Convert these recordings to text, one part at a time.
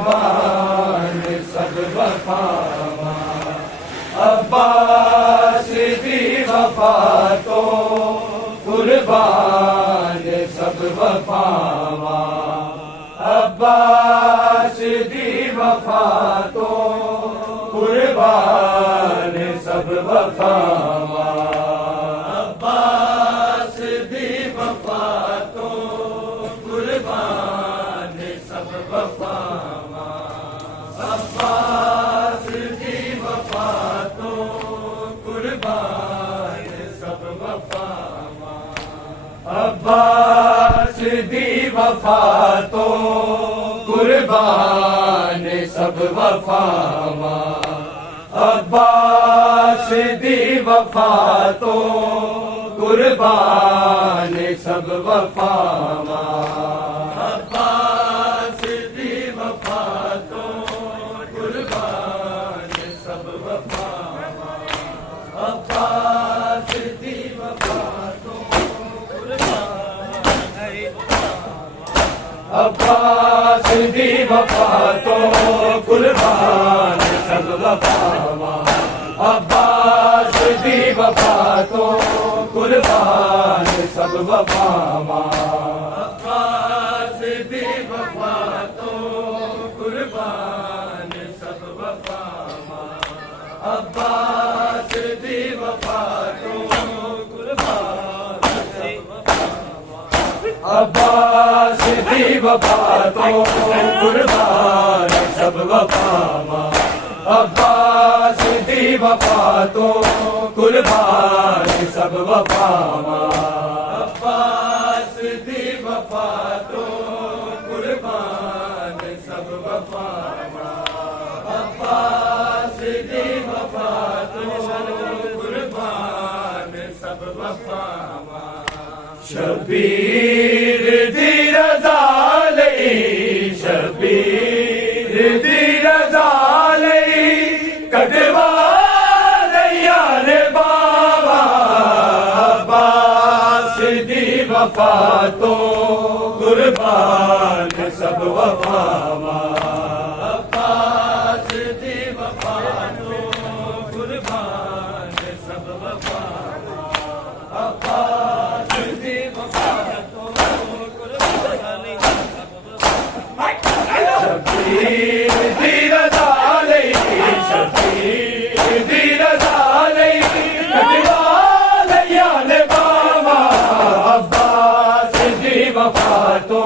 कुर्बान सब वफावा, अब्बास दी वफा तो कुर्बान सब वफावा, अब्बास दी वफा तो कुर्बान सब वफावा, अब्बास दी वफा तो कुर्बान सब वफावा, अब्बास दी वफा तो कुर्बान सब वफावा, अब्बास दी वफा तो कुर्बान सब वफावा, अब्बास दी वफा तो कुर्बान सब वफावा, अब्बास दी वफा तो कुर्बान सब वफावा, अब्बास दी वफा तो अब्बास दी वफा तो कुर्बान सब वफावा, अब्बास दी वफा तो कुर्बान सब वफावा, अब्बास दी वफा तो कुर्बान सब वफावा, अब्बास दी वफा तो कुर्बान सब वफावा, अब्बास दी वफा तो कुर्बान सब वफावा, अब्बास दी वफा तो कुर्बान सब वफावा, अब्बास दी वफा तो कुर्बान सब वफावा, अब्बास दी वफा तो कुर्बान सब वफावा, शबीर दी रज़ा लई, शबीर दी रज़ा लई कटवा लिया रे बाबा, अब्बास दी वफा तो कुर्बान सब वफावा, अब्बास दी वफा तो कुर्बान सब वफावा, अब्बास दी वफा तो कुर्बान शबीर दी रज़ा लई, शबीर दी रज़ा लई कटवा लिया रे बाबा, अब्बास दी वफा तो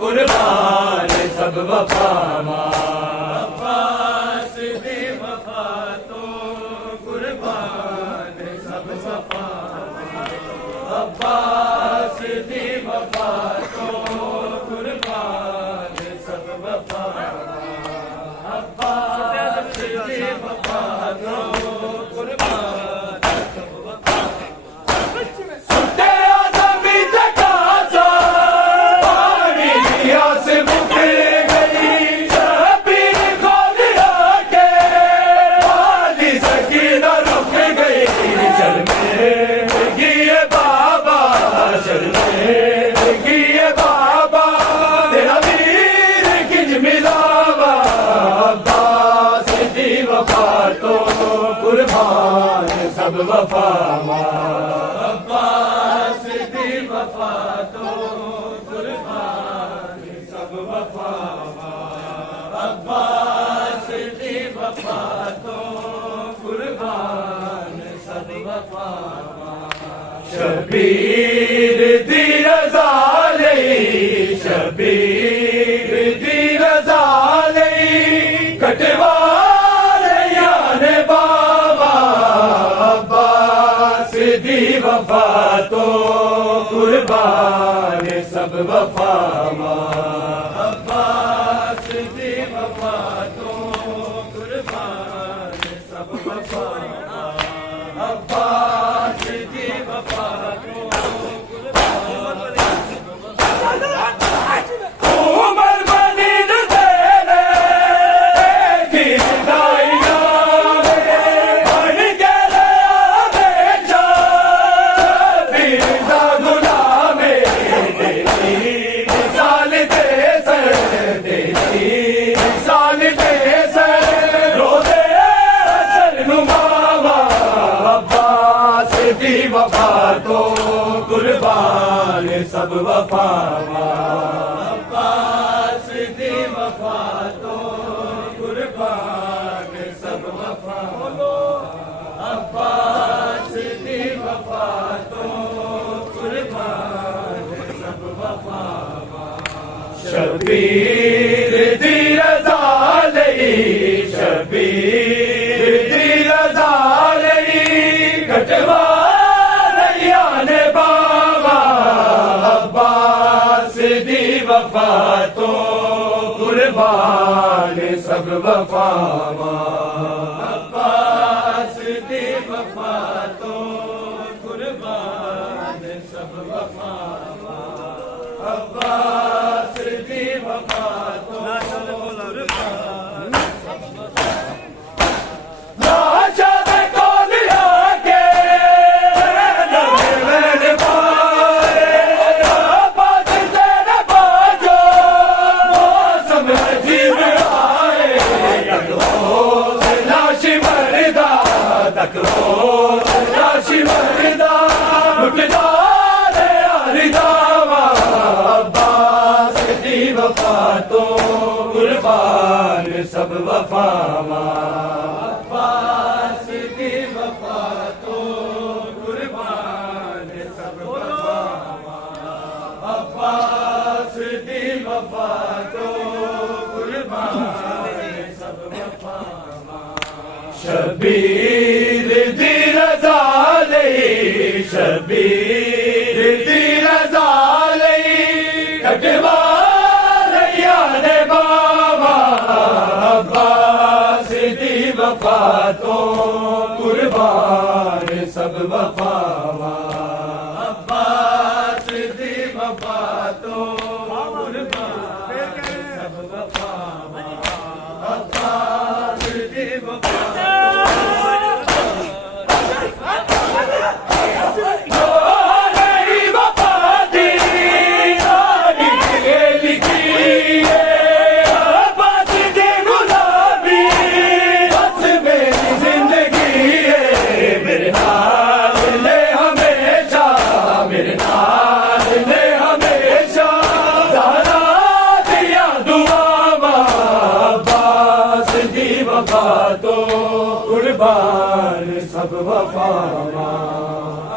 कुर्बान सब वफावा, अब्बास दी वफा तो कुर्बान सब वफावा, अब्बास दी वफा तो कुर्बान सब वफावा, अब्बास दी वफा तो कुर्बान सब वफावा, सुटे आज़मी तकाज़ा पानी दिया से मुक गई, शबीर को दिया के वाली सकीना रुक गई, चल मेरी ये बाबा, चल मेरी ये बाबा, तेरा वीर किंज मिलावा, अब्बास दी वफा तो कुर्बान सब वफावा, अब्बास दी वफा तो कुर्बान सब वफावा, अब्बास दी वफा तो कुर्बान सब वफावा, शबीर दी रज़ा लई, शबीर दी रज़ा लई कटवा लिया रे बाबा, अब्बास दी वफा तो कुर्बान सब वफावा, अब्बास दी वफा तो कुर्बान सब वफावा, अब्बास दी वफा तो कुर्बान वफा तो कुर्बान सब वफा अब्बास दी वफा तो कुर्बान सब वफा शबीर दी रज़ा लई शबीर दी रज़ा लई कटवा रैया ने बाबा अब्बास दी वफा तो कुर्बान सब वफा अब्बास दी वफा तो कुर्बान सब वफा अब्बास दी वफा तो लाशा दे कोल आके नवेल पाए अब्बास तेरे बाजो मौसम अजीब आए तकरोज लाशी मरदा तकरोज लाशी मरदा लुट जाए यारिदावा अब्बास दी वफा तो कुर्बान सब वफावा अब्बास दी वफा तो कुर्बान सब वफावा अब्बास दी वफा तो कुर्बान सब वफावा शबीर दी रज़ा लई शबीर दी रज़ा लई कटवा रैया ने बाबा अब्बास दी वफा तो कुर्बान सब वफावा अब्बास दी वफा तो कुर्बान सब वफावा अब्बास दी वफा तो कुर्बान सब वफावा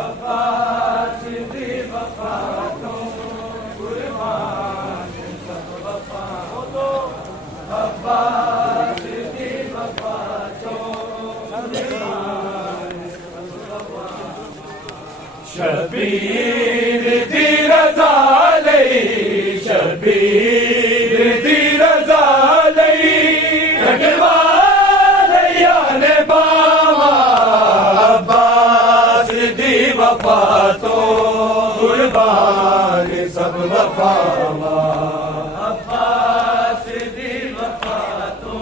अब्बास दी वफा तो कुर्बान सब वफा अब्बास दी वफा तो कुर्बान सब वफा शबीर दी रज़ा लई शबीर दी रज़ा लई कटवा अब्बास दी वफा तो कुर्बान सब वफावा अब्बास दी वफा तो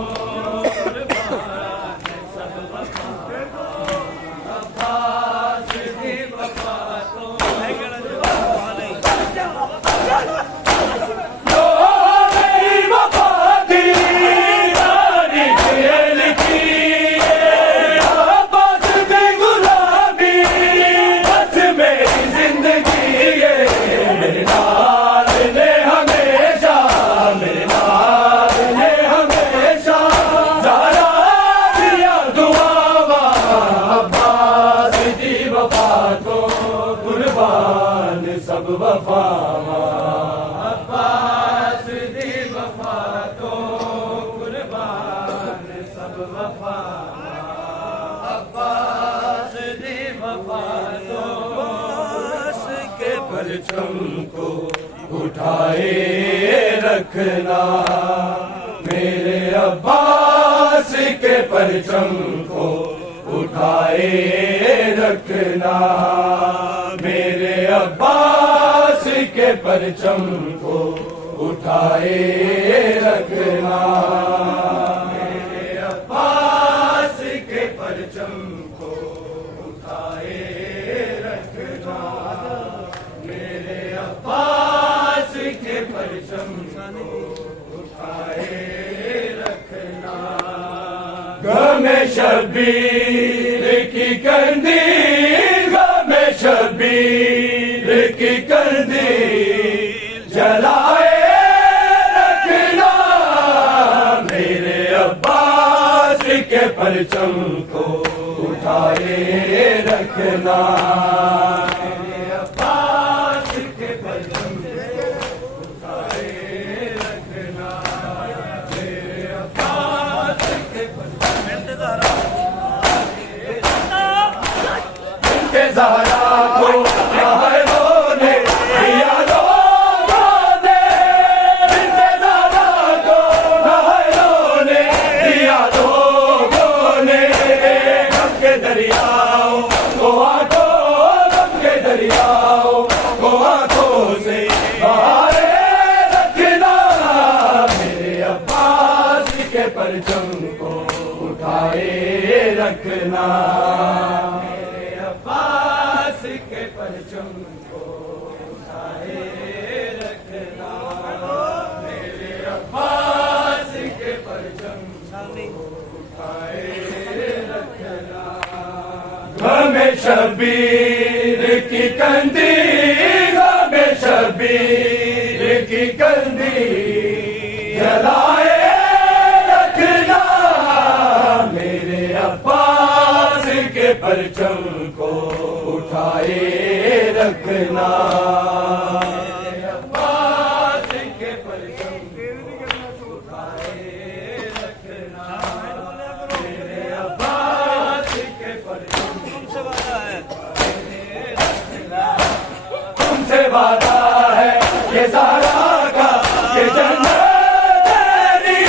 कुर्बान सब वफा अब्बास दी वफा तो सब वफावा अब्बास दी वफा तो कुर्बान सब वफावा अब्बास दी वफा तो अब्बास के परचम को उठाए रखना मेरे अब्बास के परचम को उठाए रखना मेरे अब्बास के परचम को उठाए रखना मेरे अब्बास के परचम को उठाए रखना मेरे अब्बास के परचम को उठाए रखना गमे शबीर की कंदील गमे शबीर की कंदील जलाए रखना परचम को उठाए रखना। मेरे अब्बास के परचम को उठाए रखना। मेरे अब्बास के परचम के ज़हरा को लहरों ने दिया लोगों ने। इनके ज़हरा को लहरों ने दिया लोगों ने। गम के दरियाओं को आंखों, गम के दरियाओं को आंखों से बहारे रखना। मेरे अब्बास के परचम को उठाए रखना। अब्बास के परचम को उठाए रखना। मेरे अब्बास के परचम को उठाए रखना। हमें शबीर की कंदी, हमें शबीर की कंदी जलाए रखना। मेरे अब्बास के परचम को उठाए रखना। मेरे अब्बास के परचम को उठाए रखना। मेरे अब्बास के परचम तुमसे वादा है ये ज़हरा का, ये जन्नत तेरी।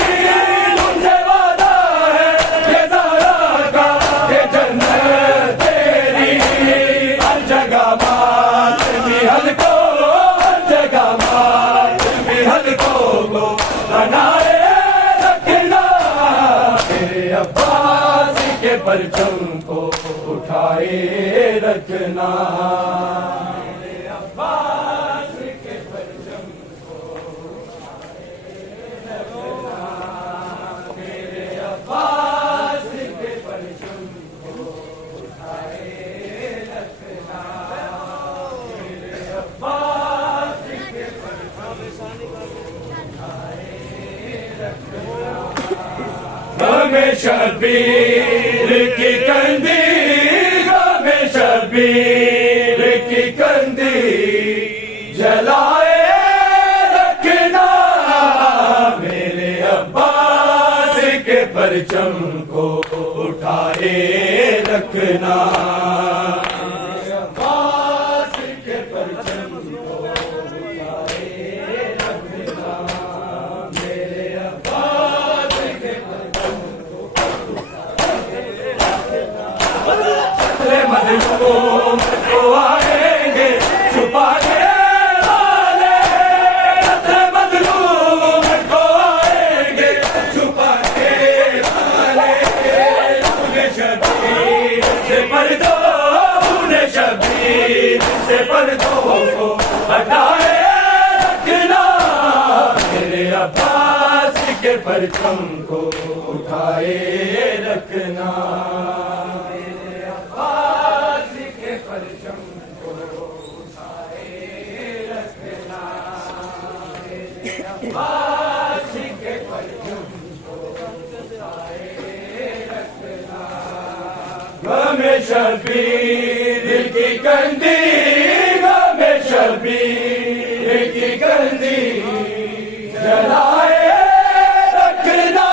तुमसे वादा है ये ज़हरा का, ये जन्नत तेरी। हर जगह मातमी हलको, हर जगह मातमी हलको को बनाए रखना। मेरे अब्बास के परचम को उठाए रखना। मेरे अब्बास के परचम को उठाए रखना। मेरे अब्बास के परचम को उठाए रखना। मेरे अब्बास के परचम को उठाए रखना। हमें शबीर की कंदी, हमें शबीर की कंदी जलाए रखना। मेरे अब्बास के परचम को उठाए रखना। मेरे अब्बास के परचम को उठाए रखना। मेरे अब्बास के परचम मज़लूम को आएंगे छुपाने वाले। मज़लूम को आएंगे छुपाने वाले। उन्हें शबीर से पर्दों, उन्हें शबीर से पर्दों को हटाए रखना। मेरे अब्बास के परचम को उठाए रखना। परचम को उठाए रखना। मेरे अब्बास के परचम को उठाए रखना। हमें शबीर की कंदी, हमें शबीर की कंदी जलाए रखना।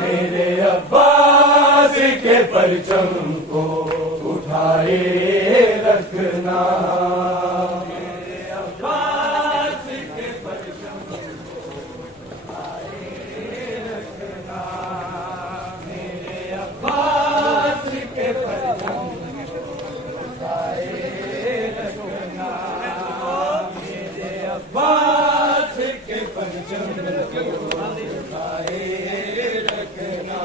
मेरे अब्बास के परचम को उठाए रखना। मेरे अब्बास के परचम को उठाए रखना। मेरे अब्बास के परचम को उठाए रखना। मेरे अब्बास के परचम को उठाए रखना।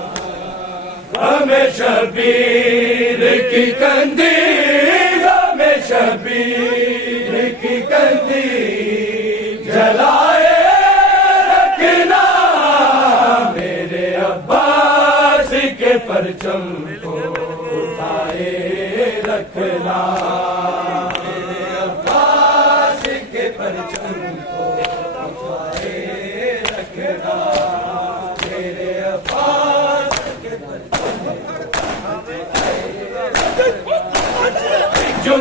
हमें शबीर की कंदी, हमें शबीर की कंदी जलाए रखना। मेरे अब्बास के परचम को उठाए रखना। मेरे अब्बास के परचम को उठाए रखना। मेरे अब्बास के परचम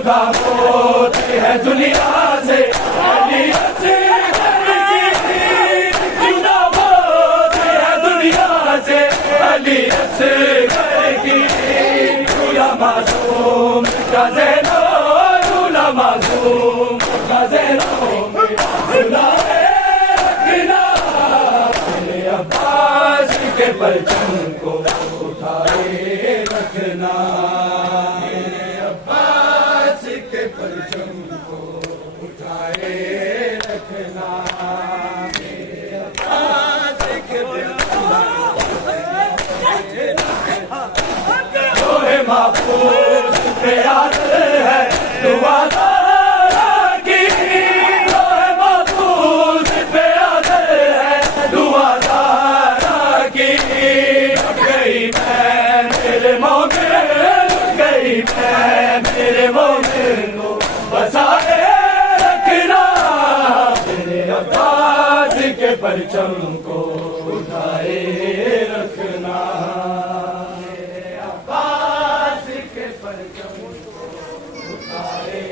जुदा होते हैं दुनिया से अली असगर की, जुदा होते हैं दुनिया से अली असगर की। दूल्हा मासूम का ज़ैनो, दूल्हा मासूम का ज़ैनो, दूल्हा रखना मेरे अब्बास के परचम को उठाए रखना, मेरे अब्बास के परचम को उठाए रखना, मेरे अब्बास के लोहे महफूज पे आदर है दुआदारा की, लोहे महफूज पे आदर है दुआदारा की। लुट गई मैं मेरे मोमिन, लुट गई मैं मेरे मोमिन को बसाए रखना, मेरे अब्बास के परचम को उठाए रखना, मेरे अब्बास के परचम को उठाए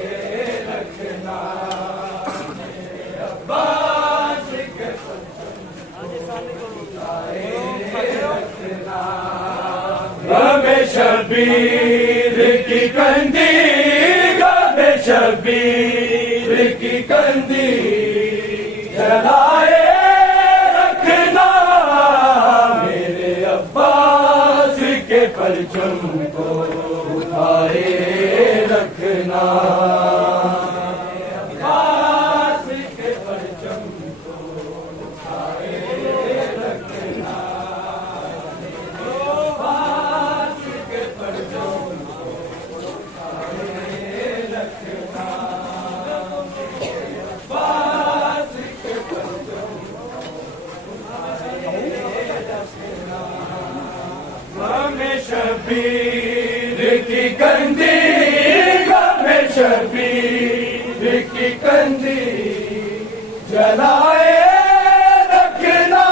रखना, मेरे अब्बास के परचम को उठाए रखना। गमे शबीर की कंदी, गमे शबीर की कंदी जलाए रखना, मेरे अब्बास के परचम को उठाए रखना, मेरे अब्बास के परचम को उठाए रखना, मेरे अब्बास के परचम को उठाए रखना, मेरे अब्बास के परचम को उठाए रखना। गमे शबीर की कंदी, गमे शबीर की कंदी जलाए रखना,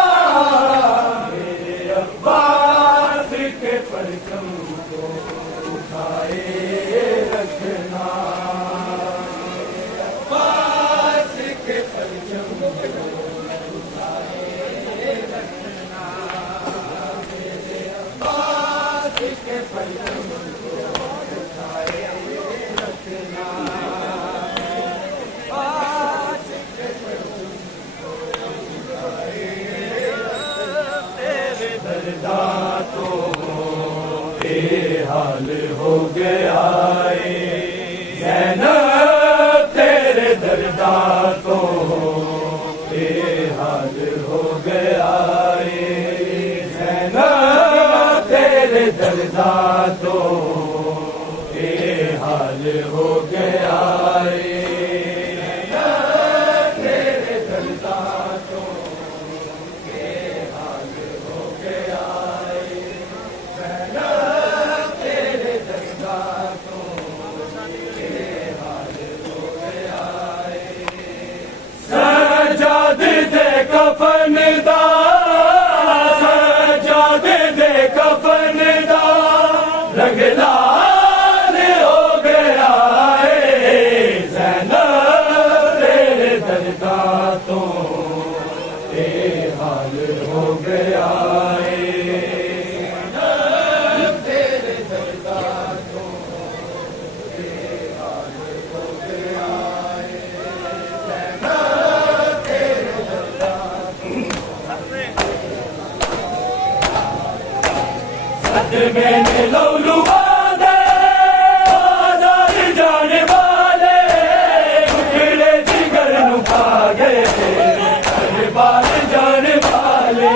मेरे अब्बास के परचम को उठाए रखना, मेरे अब्बास के परचम को उठाए रखना, मेरे अब्बास के परचम को उठाए रखना, अब्बास के परचम को उठाए रखना। तेरे दर्दा तो बेहाल हो गया ज़ैनब, तेरे दर्दा तो बेहाल हो गया ज़ैनब, तेरे दर्दा तो बेहाल हो गया ज़ैनब, तेरे दर्दा तो बेहाल हो गया ज़ैनब, तेरे दर्दा तो बेहाल हो गया। सजाद दे कफन दा, सजाद दे कफन दा रंग लाल हो गया ज़ैनब, तेरे दर्दा तो बेहाल हो गया ज़ैनब, तेरे दर्दा तो बेहाल हो गया ज़ैनब, तेरे दर्दा सदमे में लौलुआ दे बाजार जाने वाले, टुकड़े जिगर नुका गए बार जाने वाले,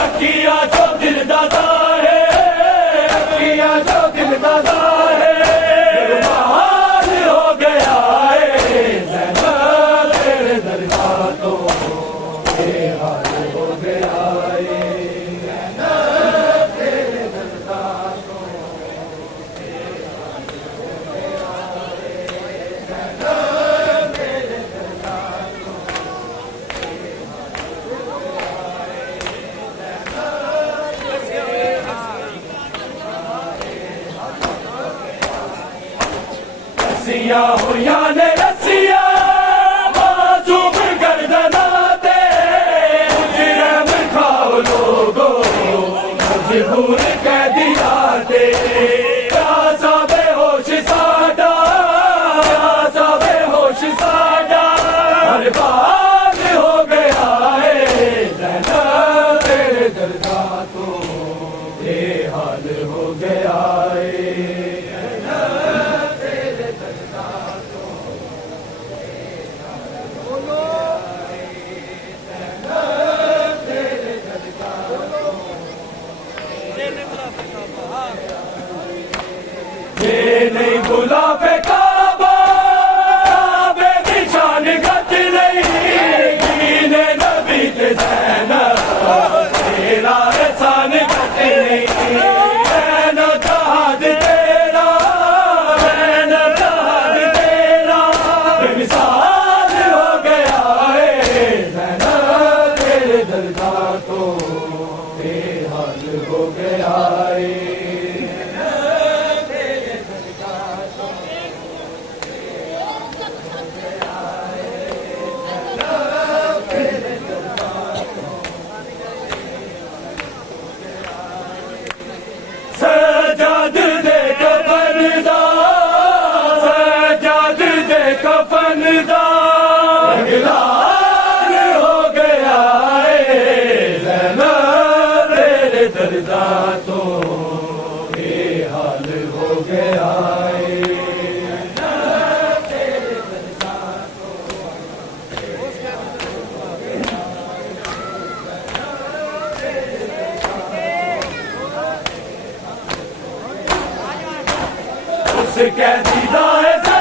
अखियाँ जो दिल दादा है, अखियाँ जो दिल दादा है, बेहाल हो गया ज़ैनब, तेरे दर्दा तो बेहाल हो गया ज़ैनब, तेरे दर्दा तो कटिया हुई ने रस्सियां मासूम गर्दना ते मुजरम खाओ लोगो मजबूर कह दिया ते प्यासा बेहोश साडा प्यासा बेहोश साडा हर बात हो गया है ज़ैनब तेरे दर्दा तो ये हाल हो गया है ये नहीं गुलाबे काबा काबे निशान गत नहीं दीने नबी के ज़ैनब तेरा एहसान गत नहीं मैंने जहाद तेरा मैंने जहाद तेरा बेमिसाल हो गया है ज़ैनब तेरे दर्दा तो बेहाल हो गया है सजाद दे कफन दा सजाद दे कफन दा लाल हो गया है ज़ैनब तेरे दर्दा तो बेहाल हो गया है उसके दीदा है